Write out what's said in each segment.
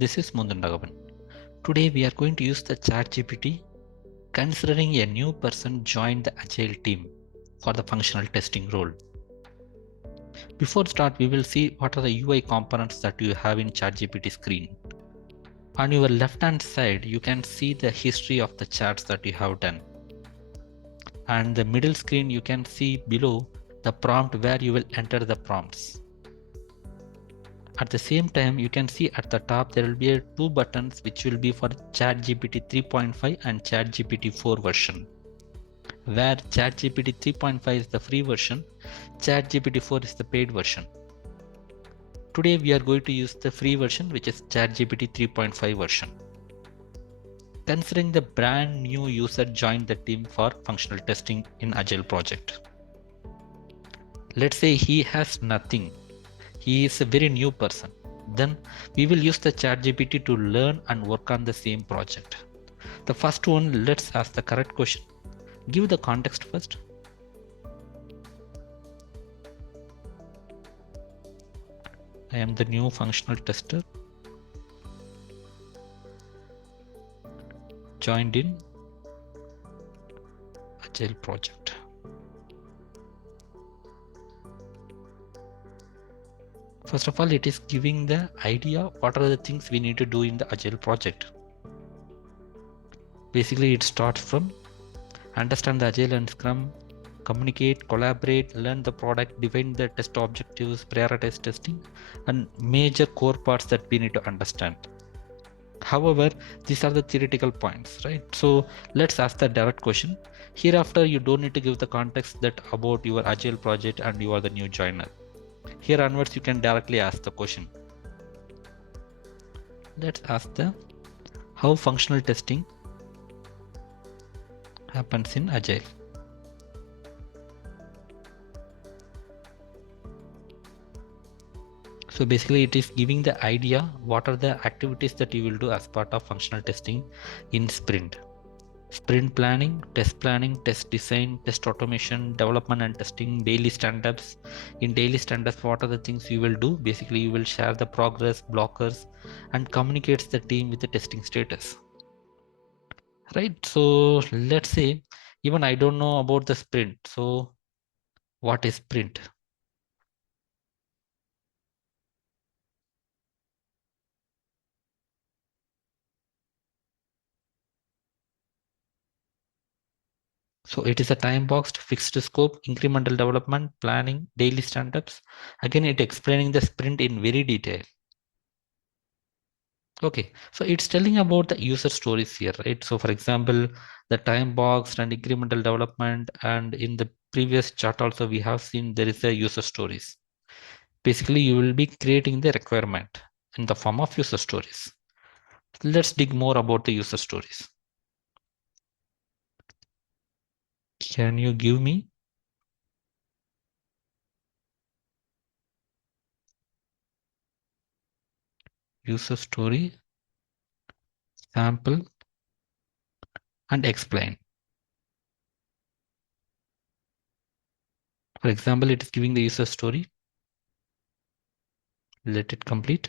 This is Mundandagavan. Today we are going to use the ChatGPT considering a new person joined the Agile team for the functional testing role. Before start, we will see what are the UI components that you have in ChatGPT screen. On your left hand side, you can see the history of the chats that you have done. And the middle screen, you can see below the prompt where you will enter the prompts. At the same time, you can see at the top there will be two buttons which will be for ChatGPT 3.5 and ChatGPT 4 version. Where ChatGPT 3.5 is the free version, ChatGPT 4 is the paid version. Today we are going to use the free version, which is ChatGPT 3.5 version. Considering the brand new user joined the team for functional testing in Agile project. Let's say he has nothing. He is a very new person. Then we will use the ChatGPT to learn and work on the same project. The first one, let's ask the correct question. Give the context first. I am the new functional tester joined in Agile project. First of all, it is giving the idea what are the things we need to do in the Agile project. Basically, it starts from understand the Agile and Scrum, communicate, collaborate, learn the product, define the test objectives, prioritize testing, and major core parts that we need to understand. However, these are the theoretical points, right? So let's ask the direct question. Hereafter, you don't need to give the context that about your Agile project and you are the new joiner. Here onwards, you can directly ask the question. Let's ask the how functional testing happens in Agile. So basically it is giving the idea what are the activities that you will do as part of functional testing in sprint. Sprint planning, test design, test automation, development and testing, daily stand-ups. In daily stand-ups, what are the things you will do? Basically, you will share the progress, blockers, and communicates the team with the testing status. Right? So let's say, even I don't know about the sprint. So what is sprint? So it is a time-boxed, fixed scope, incremental development, planning, daily stand-ups. Again, it explaining the sprint in very detail. Okay, so it's telling about the user stories here, right? So for example, the time-boxed and incremental development, and in the previous chart also we have seen there is a user stories. Basically, you will be creating the requirement in the form of user stories. Let's dig more about the user stories. Can you give me user story, sample, and explain? For example, it is giving the user story. Let it complete.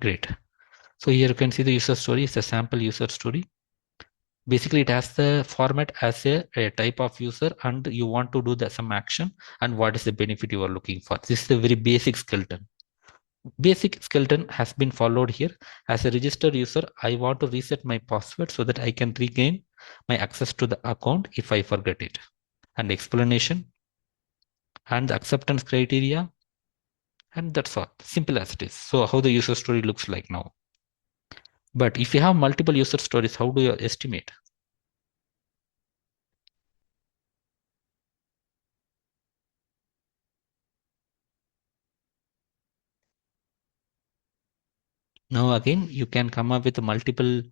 Great. So here you can see the user story is a sample user story. Basically, it has the format as a type of user, and you want to do some action, and what is the benefit you are looking for. This is the very basic skeleton. Basic skeleton has been followed here. As a registered user, I want to reset my password so that I can regain my access to the account if I forget it. And explanation and the acceptance criteria, and that's all. Simple as it is. So how the user story looks like now. But if you have multiple user stories, how do you estimate? Now again, you can come up with multiple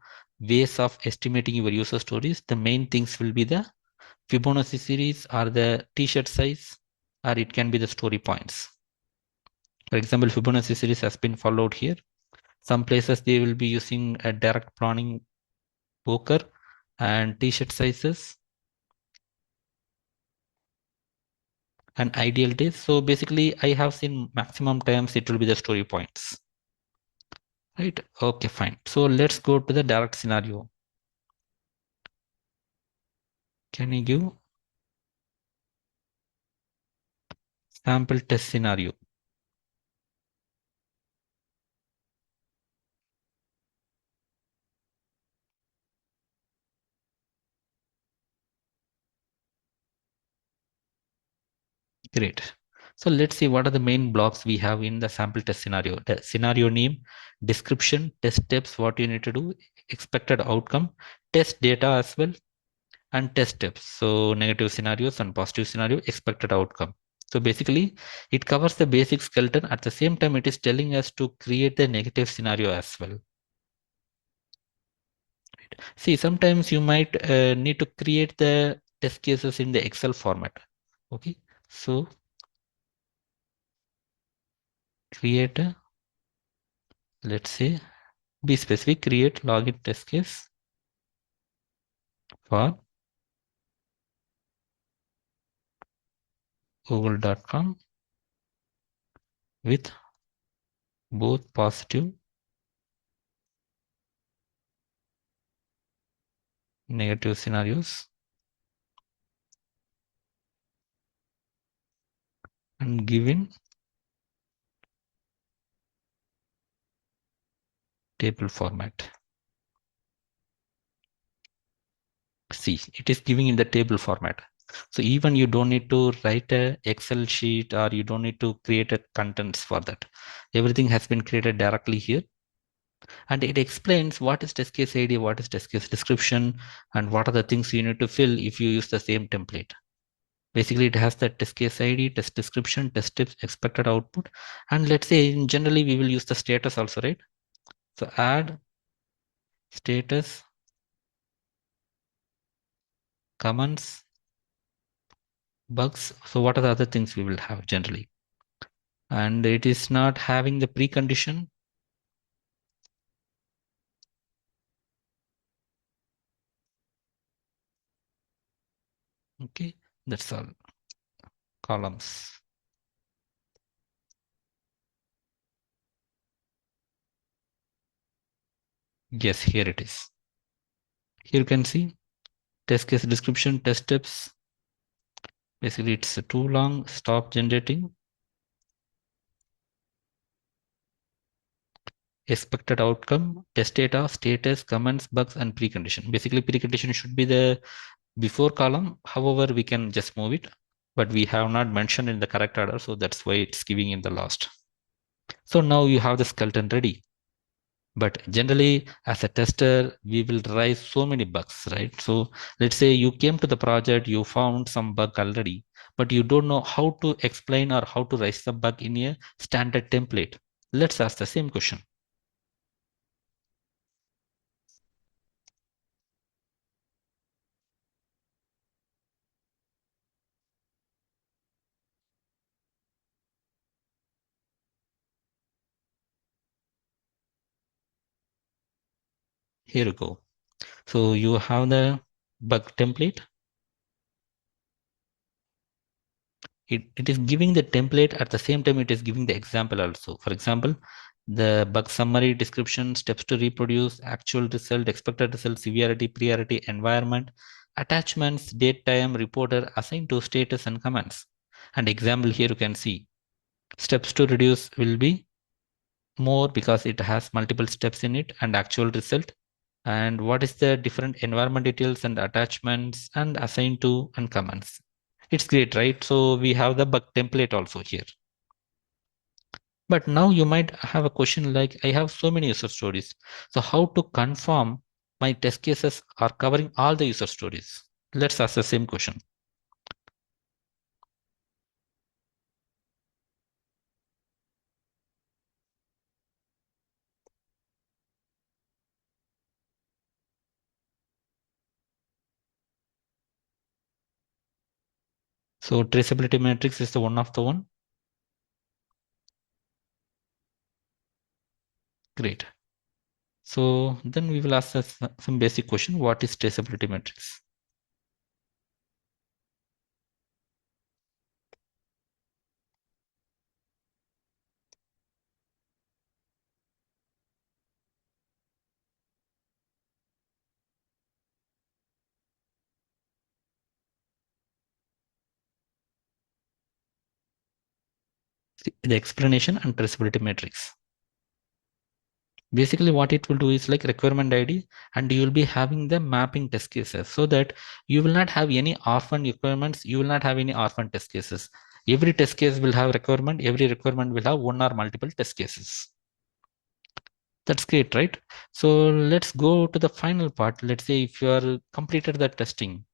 ways of estimating your user stories. The main things will be the Fibonacci series or the t-shirt size, or it can be the story points. For example, Fibonacci series has been followed here. Some places they will be using a direct planning poker and t-shirt sizes. and ideal days. So basically I have seen maximum times it will be the story points, right? Okay, fine. So let's go to the direct scenario. Can you give sample test scenario? Great. So let's see what are the main blocks we have in the sample test scenario. The scenario name, description, test steps, what you need to do, expected outcome, test data as well, and test steps. So negative scenarios and positive scenario, expected outcome. So basically it covers the basic skeleton. At the same time, it is telling us to create the negative scenario as well. See, sometimes you might need to create the test cases in the Excel format. Okay. So create a, let's say, be specific, create login test case for google.com with both positive, negative scenarios and given table format. See, it is giving in the table format. So even you don't need to write a Excel sheet or you don't need to create a contents for that. Everything has been created directly here. And it explains what is test case ID, what is test case description, and what are the things you need to fill if you use the same template. Basically, it has the test case ID, test description, test tips, expected output. And let's say generally we will use the status also, right? So add status, comments, bugs. So what are the other things we will have generally? And it is not having the precondition. Okay, that's all. Columns. Yes, here it is. Here you can see test case description, test tips. Basically, it's too long. Stop generating. Expected outcome, test data, status, comments, bugs, and precondition. Basically, precondition should be the before column. However, we can just move it, but we have not mentioned in the correct order. So that's why it's giving in the last. So now you have the skeleton ready. But generally, as a tester, we will raise so many bugs, right? So let's say you came to the project, you found some bug already, but you don't know how to explain or how to raise the bug in a standard template. Let's ask the same question. Here you go. So you have the bug template. It is giving the template at the same time it is giving the example also. For example, the bug summary, description, steps to reproduce, actual result, expected result, severity, priority, environment, attachments, date, time, reporter, assigned to status and comments. And example here you can see steps to reduce will be more because it has multiple steps in it and actual result. And what is the different environment details and attachments and assigned to and comments. It's great, right? So we have the bug template also here. But now you might have a question like, I have so many user stories. So how to confirm my test cases are covering all the user stories? Let's ask the same question. So traceability matrix is the one of the one. Great. So then we will ask us some basic question. What is traceability matrix? the explanation and traceability matrix. Basically what it will do is like requirement ID, and you will be having the mapping test cases, so that you will not have any orphan requirements, you will not have any orphan test cases. Every test case will have requirement, every requirement will have one or multiple test cases. That's great, right? So let's go to the final part. Let's say if you are completed the testing,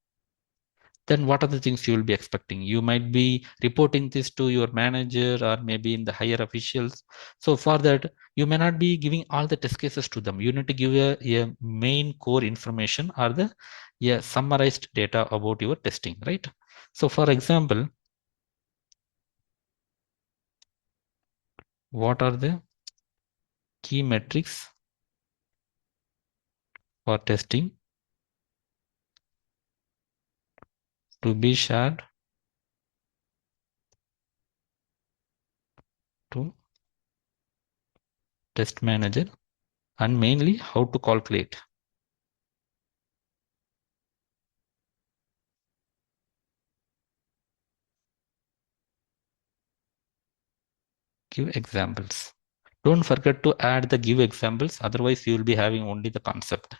then what are the things you will be expecting? You might be reporting this to your manager or maybe in the higher officials. So for that, you may not be giving all the test cases to them. You need to give a main core information or the summarized data about your testing, right? So for example, what are the key metrics for testing to be shared to test manager, and mainly how to calculate? Give examples. Don't forget to add the give examples, otherwise you will be having only the concept.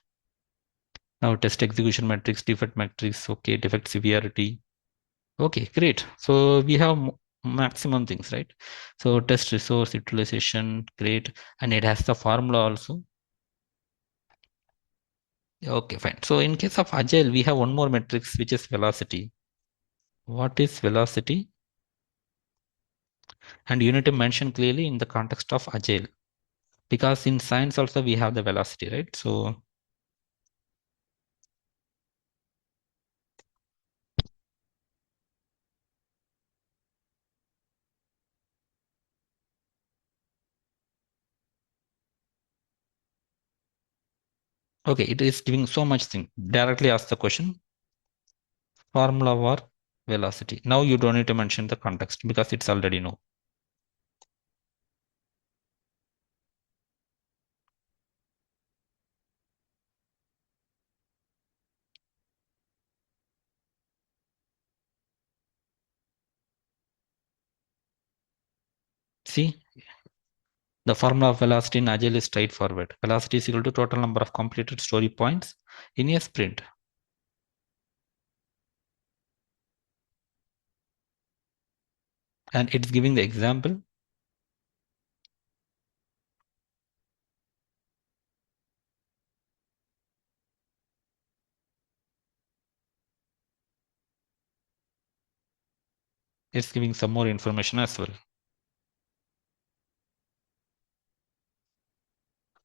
Now test execution metrics, defect metrics, okay, defect severity. Okay, great. So we have maximum things, right? So test resource utilization, great. And it has the formula also. Okay, fine. So in case of Agile, we have one more metrics, which is velocity. What is velocity? And you need to mention clearly in the context of Agile, because in science also we have the velocity, right? So okay, it is giving so much thing. Directly ask the question, formula or velocity. Now you don't need to mention the context because it's already known. See, the formula of velocity in Agile is straightforward. Velocity is equal to total number of completed story points in a sprint. And it's giving the example. It's giving some more information as well.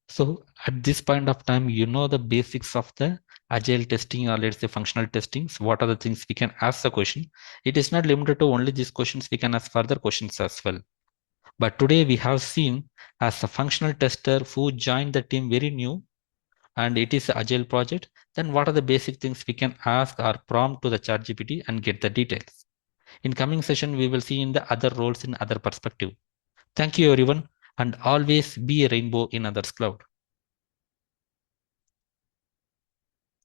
So at this point of time, you know the basics of the Agile testing, or let's say functional testings. What are the things we can ask the question? It is not limited to only these questions. We can ask further questions as well. But today we have seen as a functional tester who joined the team very new, and it is an Agile project, then what are the basic things we can ask or prompt to the ChatGPT and get the details. In coming session, we will see in the other roles in other perspective. Thank you everyone, and always be a rainbow in others cloud.